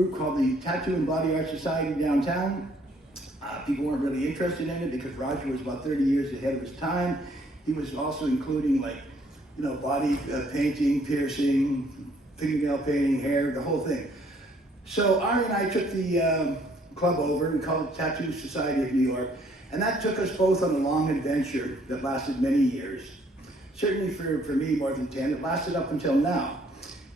group called the Tattoo and Body Art Society downtown. People weren't really interested in it because Roger was about 30 years ahead of his time. He was also including body painting, piercing, fingernail painting, hair, the whole thing. So Ari and I took the club over. We called it Tattoo Society of New York. And that took us both on a long adventure that lasted many years. Certainly for me, more than 10. It lasted up until now.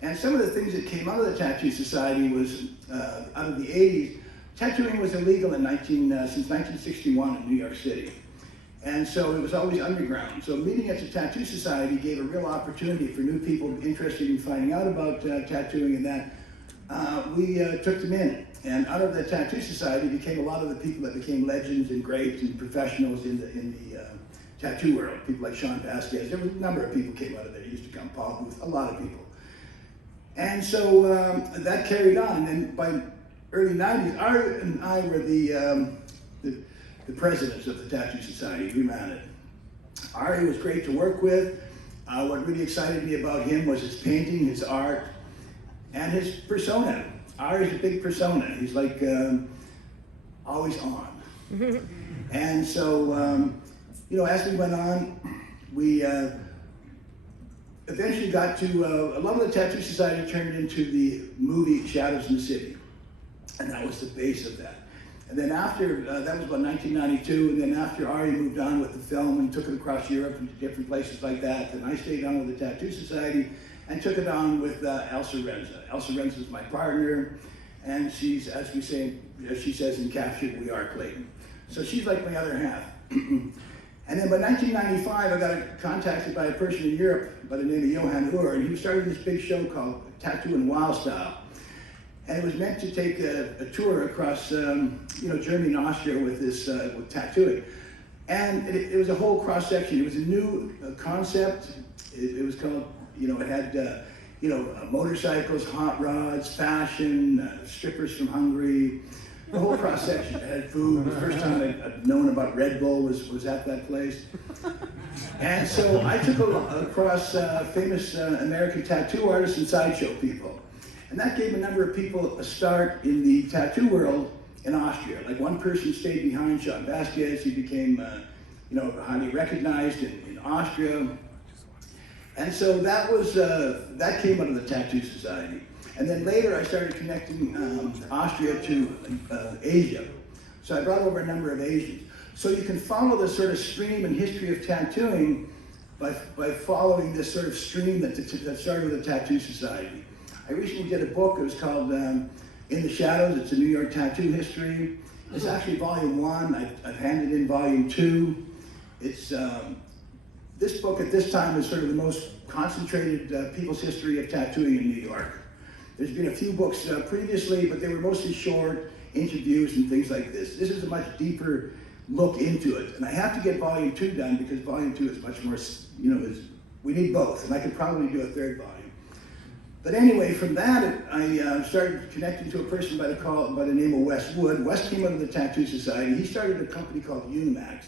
And some of the things that came out of the Tattoo Society was, out of the 80s, tattooing was illegal since 1961 in New York City. And so it was always underground. So meeting at the Tattoo Society gave a real opportunity for new people interested in finding out about tattooing and that. We took them in. And out of the Tattoo Society became a lot of the people that became legends and greats and professionals in the tattoo world. People like Sean Vasquez. There was a number of people came out of there. Used to come, Paul Booth, a lot of people. And so that carried on. And then by early 90s, Ari and I were the presidents of the Tattoo Society. We ran it. Ari was great to work with. What really excited me about him was his painting, his art, and his persona. Ari's a big persona. He's like always on. And so, as we went on, we eventually got to, a lot of the Tattoo Society turned into the movie Shadows in the City. And that was the base of that. And then after, that was about 1992, and then after Ari moved on with the film and took it across Europe and to different places like that, then I stayed on with the Tattoo Society and took it on with Elsa Renza. Elsa Renza is my partner, and she's, as she says in caption, we are Clayton. So she's like my other half. And then by 1995, I got contacted by a person in Europe by the name of Johan Ur, and he was starting this big show called Tattoo and Wild Style. And it was meant to take a tour across, Germany and Austria with this with tattooing, and it was a whole cross section. It was a new concept. It was called, it had, motorcycles, hot rods, fashion, strippers from Hungary, the whole cross section. It had food. The first time I'd known about Red Bull was at that place. And so I took across famous American tattoo artists and sideshow people. And that gave a number of people a start in the tattoo world in Austria. Like one person stayed behind, Sean Vasquez. He became, highly recognized in Austria. And so that was, that came out of the Tattoo Society. And then later I started connecting Austria to Asia. So I brought over a number of Asians. So you can follow the sort of stream and history of tattooing by following this sort of stream that started with the Tattoo Society. I recently did a book. It was called In the Shadows. It's a New York tattoo history. It's actually volume 1. I've handed in volume 2. It's this book at this time is sort of the most concentrated people's history of tattooing in New York. There's been a few books previously, but they were mostly short interviews and things like this. This is a much deeper look into it. And I have to get volume 2 done because volume 2 is much more, we need both. And I could probably do a third volume. But anyway, from that, I started connecting to a person by the name of Wes Wood. Wes came out of the Tattoo Society. He started a company called Unimax.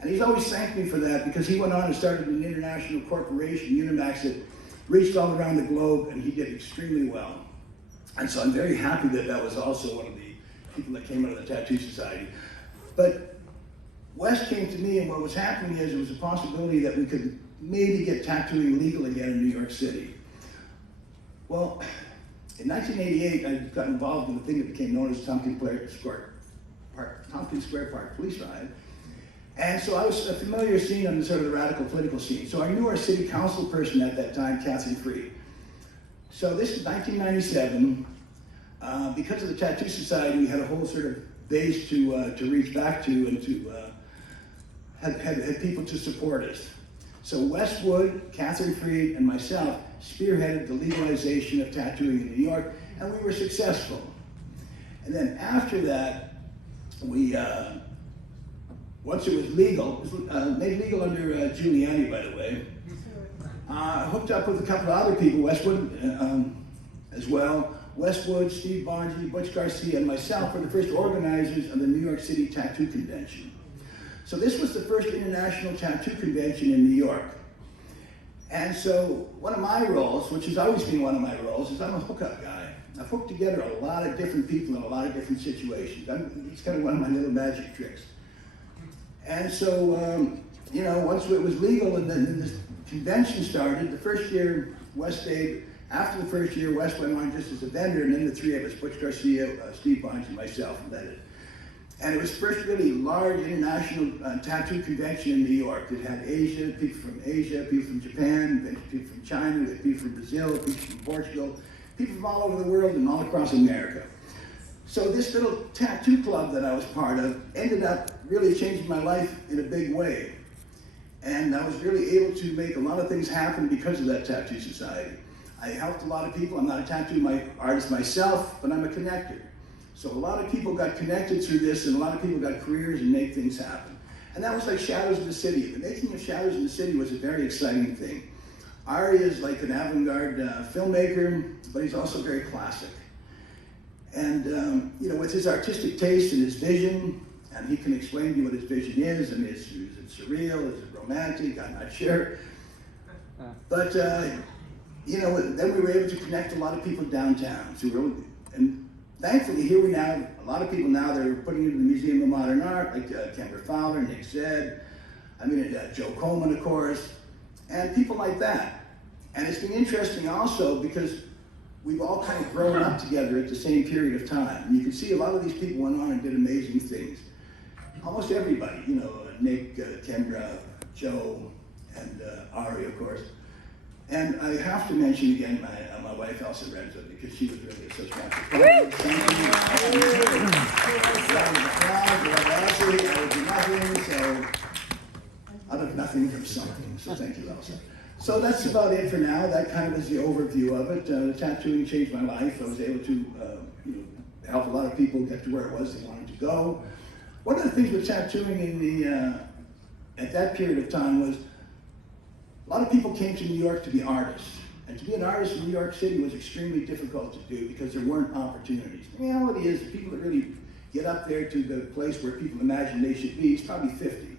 And he's always thanked me for that because he went on and started an international corporation, Unimax, that reached all around the globe, and he did extremely well. And so I'm very happy that that was also one of the people that came out of the Tattoo Society. But Wes came to me, and what was happening is there was a possibility that we could maybe get tattooing legal again in New York City. Well, in 1988, I got involved in a thing that became known as Tompkins Square Park Police Riot. And so I was a familiar scene on the sort of the radical political scene. So I knew our city council person at that time, Catherine Freed. So this is 1997. Because of the Tattoo Society, we had a whole sort of base to reach back to and to had people to support us. So Wes Wood, Catherine Freed, and myself spearheaded the legalization of tattooing in New York, and we were successful. And then after that, we, once it was legal, it was made legal under Giuliani, by the way, hooked up with a couple of other people, Westwood as well. Westwood, Steve Bonji, Butch Garcia, and myself were the first organizers of the New York City Tattoo Convention. So this was the first international tattoo convention in New York. And so one of my roles, which has always been one of my roles, is I'm a hookup guy. I've hooked together a lot of different people in a lot of different situations. It's kind of one of my little magic tricks. And so, you know, once it was legal and then this convention started, the first year Wes stayed. After the first year, Wes went on just as a vendor, and then the three of us, Butch Garcia, Steve Bonds, and myself, led it. And it was first really large international tattoo convention in New York. It had Asia, people from Asia, people from Japan, people from China, people from Brazil, people from Portugal, people from all over the world and all across America. So this little tattoo club that I was part of ended up really changing my life in a big way. And I was really able to make a lot of things happen because of that tattoo society. I helped a lot of people. I'm not a tattoo artist myself, but I'm a connector. So a lot of people got connected through this, and a lot of people got careers and made things happen. And that was like Shadows in the City. The making of Shadows in the City was a very exciting thing. Ari is like an avant-garde filmmaker, but he's also very classic. And you know, with his artistic taste and his vision, and he can explain to you what his vision is, and is it surreal, is it romantic, I'm not sure. But you know, then we were able to connect a lot of people downtown. So and thankfully, here we now, a lot of people now, they're putting into the Museum of Modern Art, like Kendra Fowler, Nick Zed, Joe Coleman, of course, and people like that. And it's been interesting also because we've all kind of grown up together at the same period of time. And you can see a lot of these people went on and did amazing things. Almost everybody, you know, Nick, Kendra, Joe, and Ari, of course. And I have to mention again my wife, Elsa Renzo, because she was really such a I would do nothing, so out of nothing from something. So thank you, Elsa. So that's about it for now. That kind of is the overview of it. Tattooing changed my life. I was able to you know, help a lot of people get to where it was they wanted to go. One of the things with tattooing in the at that period of time was a lot of people came to New York to be artists. And to be an artist in New York City was extremely difficult to do because there weren't opportunities. The reality is the people that really get up there to the place where people imagine they should be is probably 50.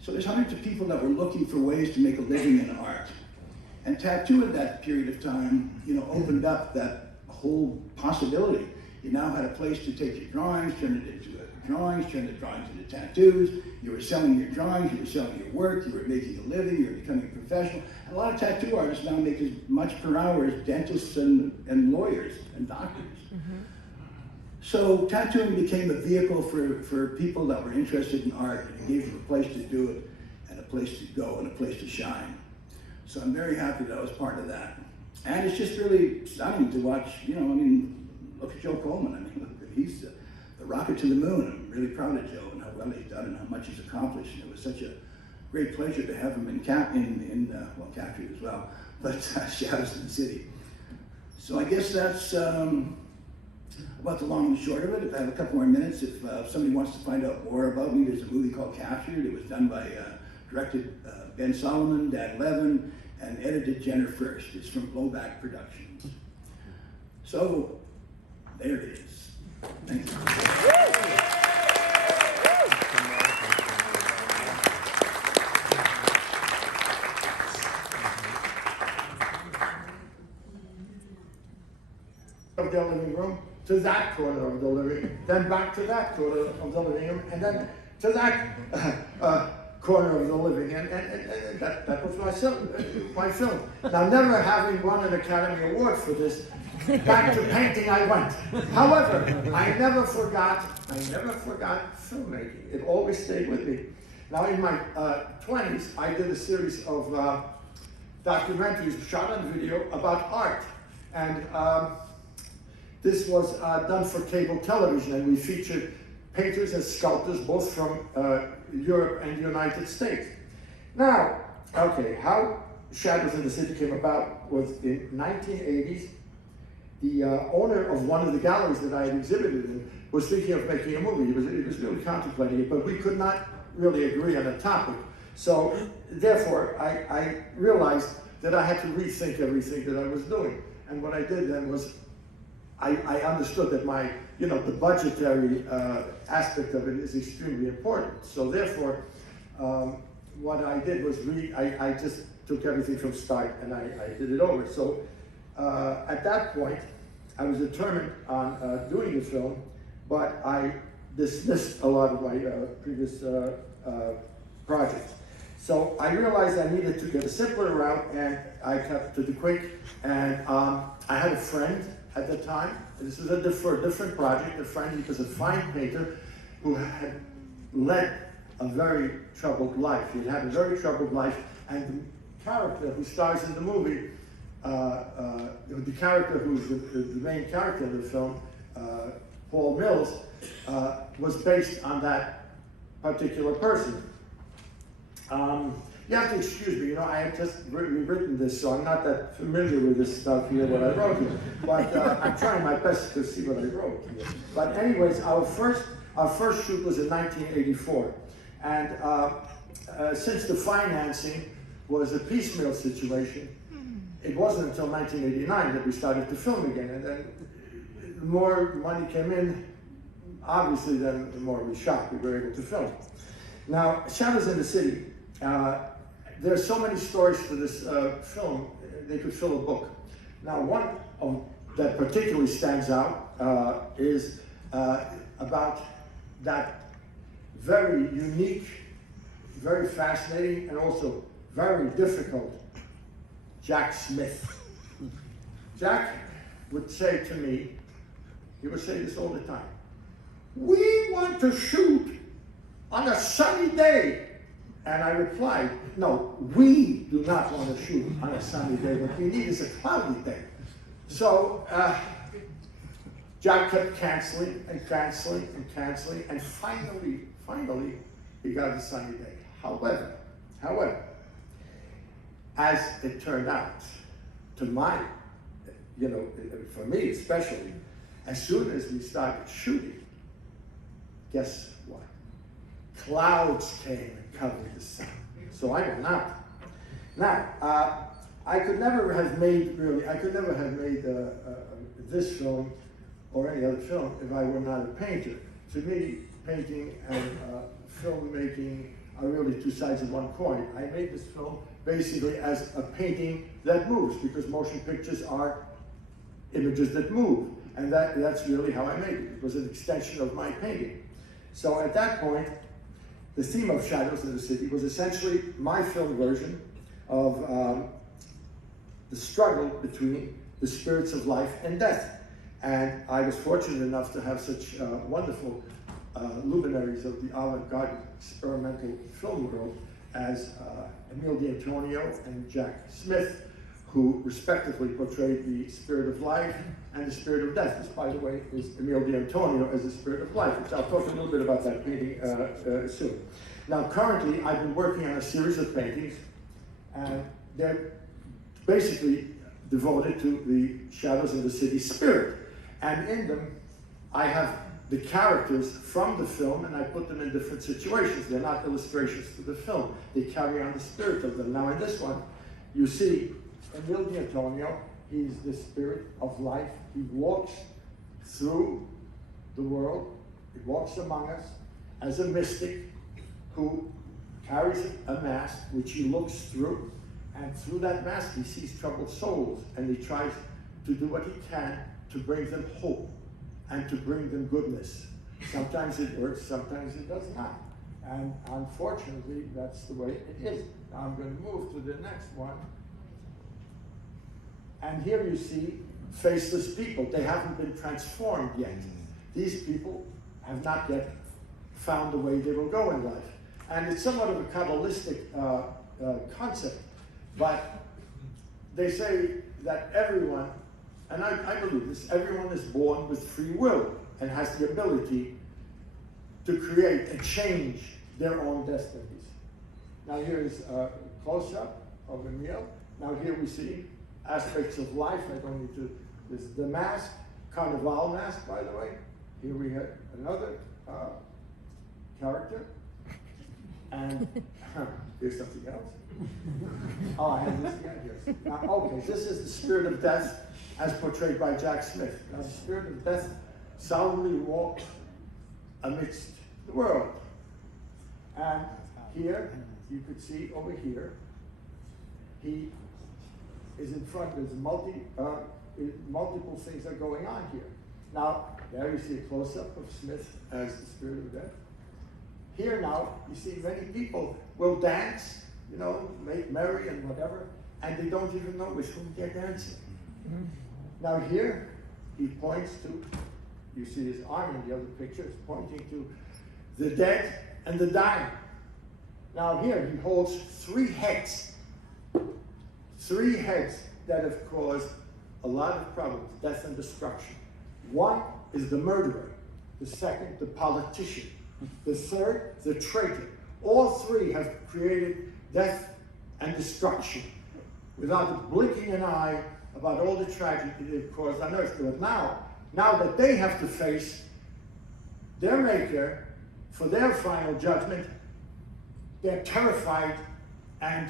So there's hundreds of people that were looking for ways to make a living in art. And tattoo at that period of time, you know, opened up that whole possibility. You now had a place to take your drawings, turn it into drawings, turn the drawings into tattoos. You were selling your drawings, you were selling your work, you were making a living, you were becoming a professional. And a lot of tattoo artists now make as much per hour as dentists and lawyers and doctors. Mm-hmm. So tattooing became a vehicle for people that were interested in art, and it gave them a place to do it, and a place to go, and a place to shine. So I'm very happy that I was part of that. And it's just really stunning to watch, you know, I mean, look at Joe Coleman. I mean, he's the rocket to the moon. I'm really proud of Joe and how well he's done and how much he's accomplished. And it was such a great pleasure to have him in Captured as well, but Shadows in the City. So I guess that's about the long and short of it. If I have a couple more minutes, if somebody wants to find out more about me, there's a movie called Captured. It was done by, directed Ben Solomon, Dan Levin, and edited Jenner First. It's from Blowback Productions. So there it is. Thank you. Of the living room to that corner of the living room, then back to that corner of the living room, and then to that corner of the living, and that was my film. Now, never having won an Academy Award for this, back to painting I went. However, I never forgot filmmaking. It always stayed with me. Now, in my 20s, I did a series of documentaries shot on video about art, and this was done for cable television, and we featured painters and sculptors, both from Europe and the United States. Now, okay, how Shadows in the City came about was in 1980s. The owner of one of the galleries that I had exhibited in was thinking of making a movie. He was really contemplating it, but we could not really agree on a topic. So, therefore, I realized that I had to rethink everything that I was doing. And what I did then was I understood that the budgetary aspect of it is extremely important. So therefore, what I did was I just took everything from start and I did it over. So at that point, I was determined on doing the film, but I dismissed a lot of my previous projects. So I realized I needed to get a simpler route, and I kept to the quick. And I had a friend at the time. This was for a different project. A friend, he was a fine painter who had led a very troubled life. He had a very troubled life, and the character who stars in the movie, the character who's the main character of the film, Paul Mills, was based on that particular person. You have to excuse me, I have just rewritten this, so I'm not that familiar with this stuff here that I wrote here. But I'm trying my best to see what I wrote here. But anyways, our first shoot was in 1984. And since the financing was a piecemeal situation, it wasn't until 1989 that we started to film again. And then the more money came in, obviously, then the more we shot, we were able to film. Now, Shadows in the City, there are so many stories to this film, they could fill a book. Now, one of that particularly stands out is about that very unique, very fascinating, and also very difficult Jack Smith. Jack would say to me, he would say this all the time, "We want to shoot on a sunny day." And I replied, "No, we do not want to shoot on a sunny day. What we need is a cloudy day." So Jack kept canceling and canceling and canceling, and finally, he got a sunny day. However, as it turned out, to my, for me especially, as soon as we started shooting, guess what? Clouds came and covered the sun. So I went out. Now, I could never have made this film or any other film if I were not a painter. To me, painting and filmmaking are really two sides of one coin. I made this film basically as a painting that moves, because motion pictures are images that move. And that's really how I made it. It was an extension of my painting. So at that point, the theme of Shadows in the City was essentially my film version of the struggle between the spirits of life and death. And I was fortunate enough to have such wonderful luminaries of the avant-garde experimental film world as Emile D'Antonio and Jack Smith, who respectively portrayed the spirit of life and the spirit of death. This, by the way, is Emile D'Antonio as the spirit of life, which I'll talk a little bit about that painting soon. Now, currently, I've been working on a series of paintings, and they're basically devoted to the Shadows in the City spirit. And in them, I have the characters from the film, and I put them in different situations. They're not illustrations to the film. They carry on the spirit of them. Now, in this one, you see Emile D'Antonio. He's the spirit of life. He walks through the world. He walks among us as a mystic who carries a mask which he looks through. And through that mask, he sees troubled souls, and he tries to do what he can to bring them hope and to bring them goodness. Sometimes it works, sometimes it does not. And unfortunately, that's the way it is. Now I'm going to move to the next one. And here you see faceless people. They haven't been transformed yet. These people have not yet found the way they will go in life. And it's somewhat of a Kabbalistic concept, but they say that everyone, and I believe this, everyone is born with free will and has the ability to create and change their own destinies. Now here is a close-up of Emile. Now here we see aspects of life. I don't need to, this is the mask, Carnival mask, by the way. Here we have another character. And here's something else. Oh, I have this guy here. Okay, this is the spirit of death as portrayed by Jack Smith. Now, the spirit of death solemnly walks amidst the world. And here, you could see over here, he is in front, there's a multiple things are going on here. Now, there you see a close-up of Smith as the spirit of death. Here now, you see many people will dance, you know, make merry and whatever, and they don't even know with whom they're dancing. Now here, he points to, you see his arm in the other picture, is pointing to the dead and the dying. Now here, he holds three heads that have caused a lot of problems, death and destruction. One is the murderer, the second, the politician, the third, the traitor. All three have created death and destruction without blinking an eye about all the tragedy they've caused on earth. But now that they have to face their maker for their final judgment, they're terrified and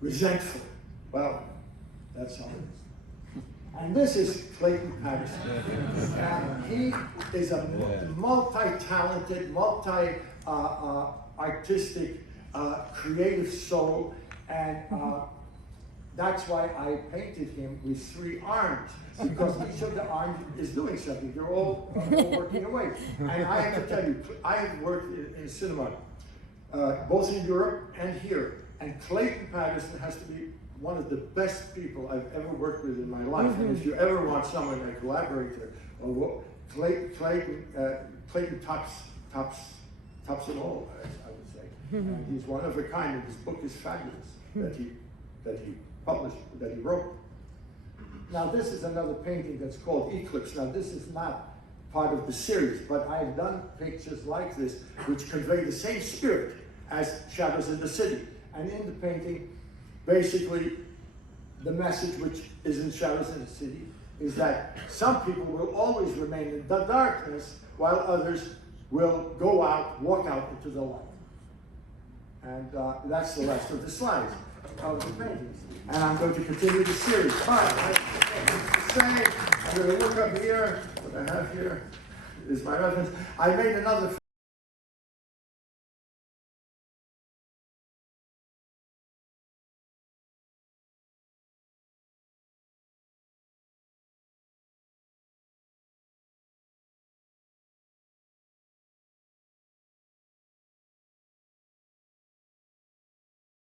resentful. Well, that's how it is. And this is Clayton Patterson. And he is a multi-talented, multi-artistic, creative soul. And that's why I painted him with three arms, because each of the arms is doing something. They're all working away. And I have to tell you, I have worked in cinema, both in Europe and here. And Clayton Patterson has to be one of the best people I've ever worked with in my life. And if you ever want someone, a collaborator, Clayton tops it all, I would say. And he's one of a kind, and his book is fabulous that he published, that he wrote. Now this is another painting that's called Eclipse. Now this is not part of the series, but I've done pictures like this which convey the same spirit as Shadows in the City. And in the painting, basically, the message which is in Shadows in the City is that some people will always remain in the darkness while others will go out, walk out into the light. And that's the last of the slides of the paintings. And I'm going to continue the series. But I have to say, I'm going to look up here. What I have here is my reference. I made another